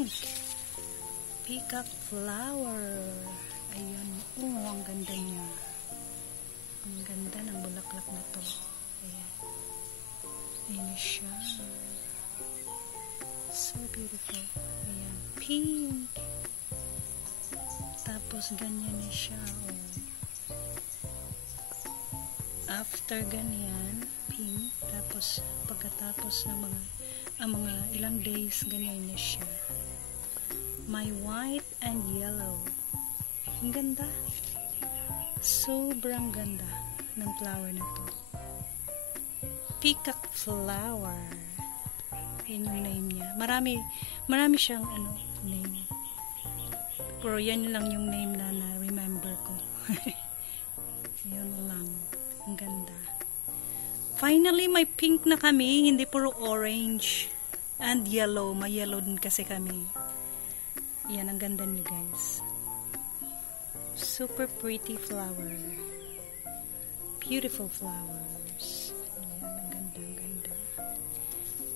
pink. Peacock flower. Ayan. Oh, ang ganda niya. Ang ganda ng bulaklak na to. Ayan. Ayan siya. So beautiful. Ayan. Pink. Tapos ganyan na siya. Oh. After ganyan, pink. Tapos pagkatapos ng mga ilang days, ganyan na siya. May white and yellow. Ang ganda. Sobrang ganda ng flower na to. Peacock flower. Yan yung name niya. Marami siyang name. Pero yan lang yung name na remember ko. Yun lang. Ang ganda. Finally, may pink na kami. Hindi puro orange and yellow. May yellow din kasi kami. Yan, ang ganda niyo guys. Super pretty flower. Beautiful flowers. Ayan, ang ganda, ang ganda.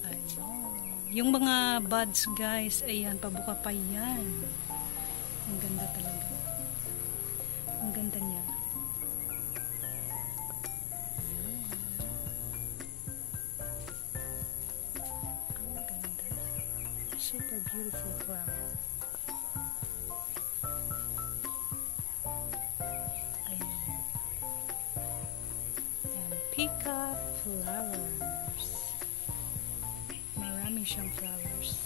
Ayun. Yung mga buds guys, ayan, pabuka pa yan. Ang ganda talaga. Ang ganda niya. Ang ganda. Super beautiful flower. Peacock flowers. Marami siyang flowers.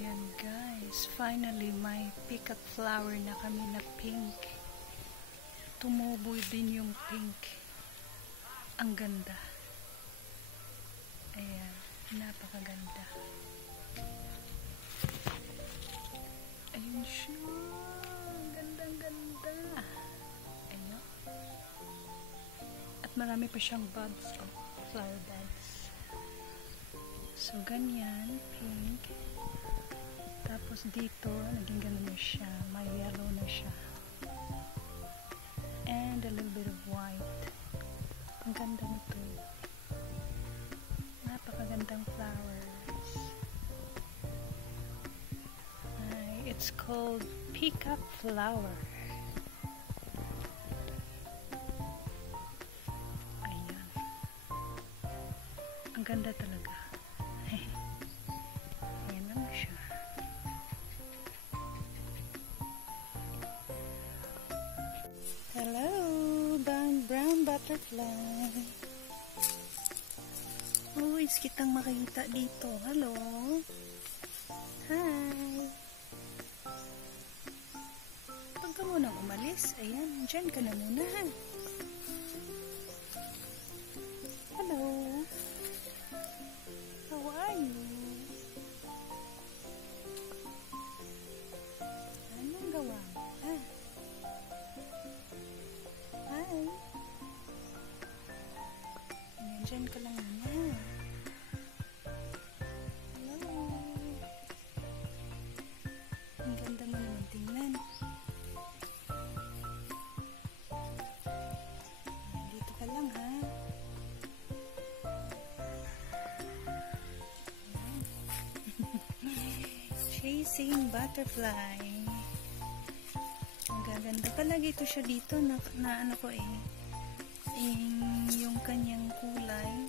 Ayan guys, finally may peacock flower na kami na pink. Tumubo din yung pink. Ang ganda. Ayan, napakaganda. Ayun siya. Ang ganda. Ayan. At marami pa siyang buds, flower buds. So ganyan, pink. Tapos dito, naging gano'n na siya. May yellow na siya. And a little bit of white. Ang ganda nito. Napakagandang flowers. It's called peacock flower. Ayan. Ang ganda talaga. Ayan lang siya. Hello, brown butterfly. Always kitang makikita dito. Hello. Hi. Huwag ka munang umalis. Ayan, dyan ka na muna ha. Hello. How are you? Anong gawa mo? Ha? Hi. Ayan, dyan ka lang muna. Hello. Ang ganda mo naman tingnan. Ayan, dito ka lang ha. Chasing butterfly. Ang gaganda. Palagi ito siya dito na ano ko yung kanyang kulay.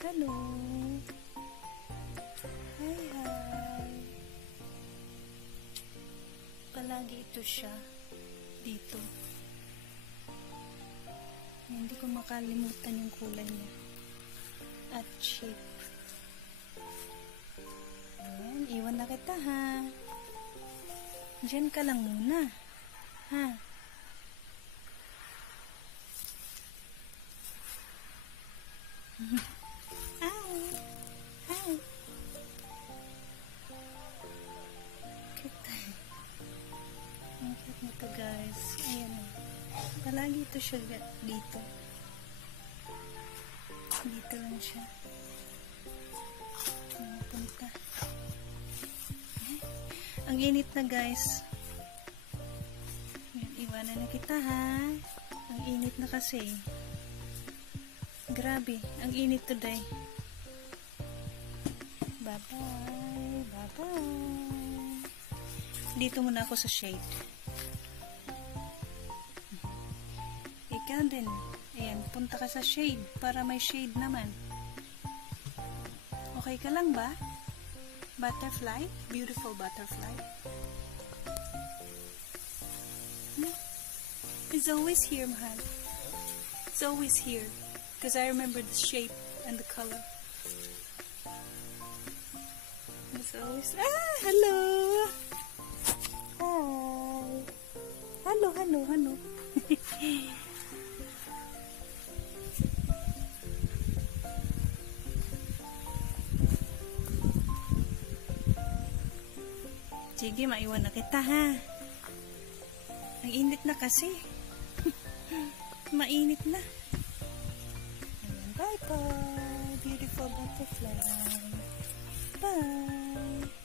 Hello. Hi. Palagi ito siya dito. Hindi ko makalimutan yung kulay niya. At shape. Ayan, iwan na kita ha. Diyan ka lang muna. Ha? Hi. Cute. Ang cute nito guys. Ayan. Palagi ito siya dito. Dito lang siya. Punta. Ang init na guys. Iwanan na kita ha. Ang init na kasi. Grabe. Ang init today. Bye-bye. Bye-bye. Dito muna ako sa shade. Ikaw din. Ayan, punta ka sa shade para may shade naman. Okay ka lang ba? Butterfly? Beautiful butterfly. It's always here, mahal. It's always here. Because I remember the shape and the color. It's always... Ah! Hello! Hi! Hello, hello, hello. Sige, maiwan na kita ha. Ang init na kasi. Mainit na. Bye bye, beautiful butterfly. Bye.